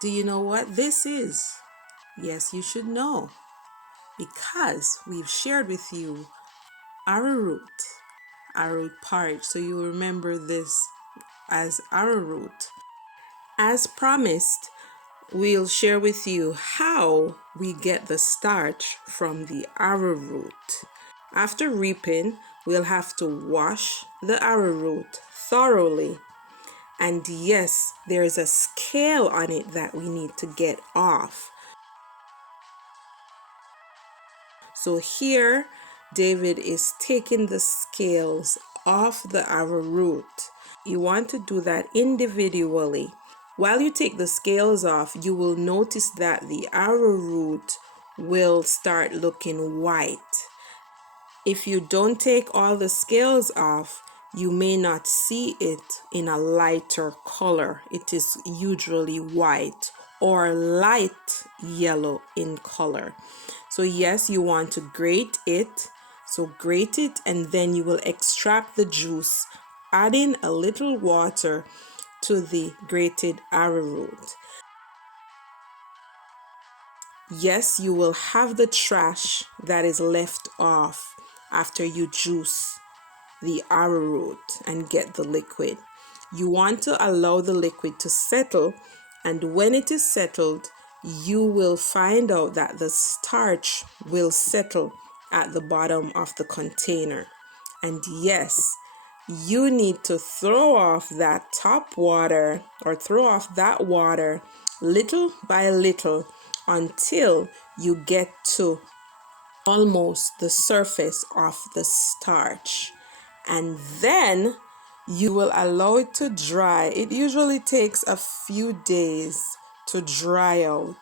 Do you know what this is? Yes, you should know, because we've shared with you arrowroot porridge, so you remember this as arrowroot. As promised, we'll share with you how we get the starch from the arrowroot. After reaping, we'll have to wash the arrowroot thoroughly. And yes, there is a scale on it that we need to get off. So here, David is taking the scales off the arrowroot. You want to do that individually. While you take the scales off, you will notice that the arrowroot will start looking white. If you don't take all the scales off, you may not see it in a lighter color. It is usually white or light yellow in color. So yes, you want to grate it. So grate it, and then you will extract the juice, adding a little water to the grated arrowroot. Yes, you will have the trash that is left off after you juice the arrowroot and get the liquid. You want to allow the liquid to settle, and when it is settled, you will find out that the starch will settle at the bottom of the container. And yes, you need to throw off that top water, or throw off that water little by little until you get to almost the surface of the starch. And then you will allow it to dry. It usually takes a few days to dry out,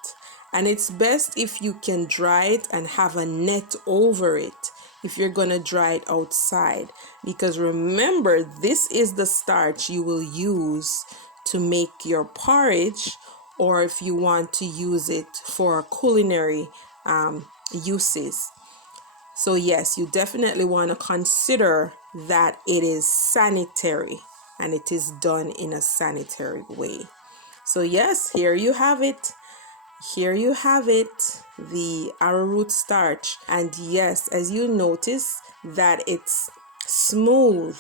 and it's best if you can dry it and have a net over it if you're gonna dry it outside, because remember, this is the starch you will use to make your porridge, or if you want to use it for culinary uses. So yes, you definitely want to consider that it is sanitary and it is done in a sanitary way. So yes, here you have it. Here you have it, the arrowroot starch. And yes, as you notice that it's smooth.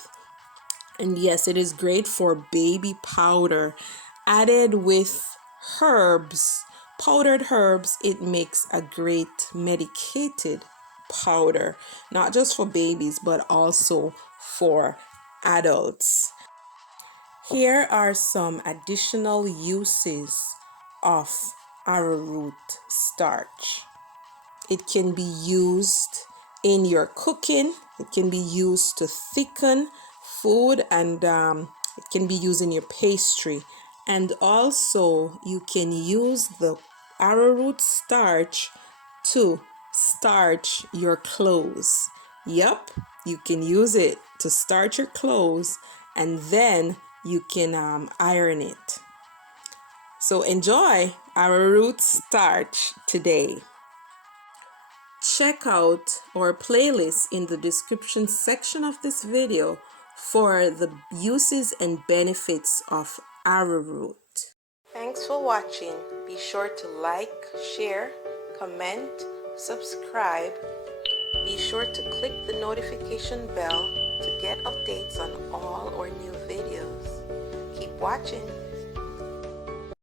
And yes, it is great for baby powder. Added with herbs, powdered herbs, it makes a great medicated powder, not just for babies, but also for adults. Here are some additional uses of arrowroot starch. It can be used in your cooking. It can be used to thicken food, and it can be used in your pastry. And also you can use the arrowroot starch to starch your clothes. Yep, you can use it to starch your clothes, and then you can iron it. So enjoy arrowroot starch today. Check out our playlist in the description section of this video for the uses and benefits of arrowroot. Thanks for watching. Be sure to like, share, comment, subscribe. Be sure to click the notification bell to get updates on all our new videos. Keep watching.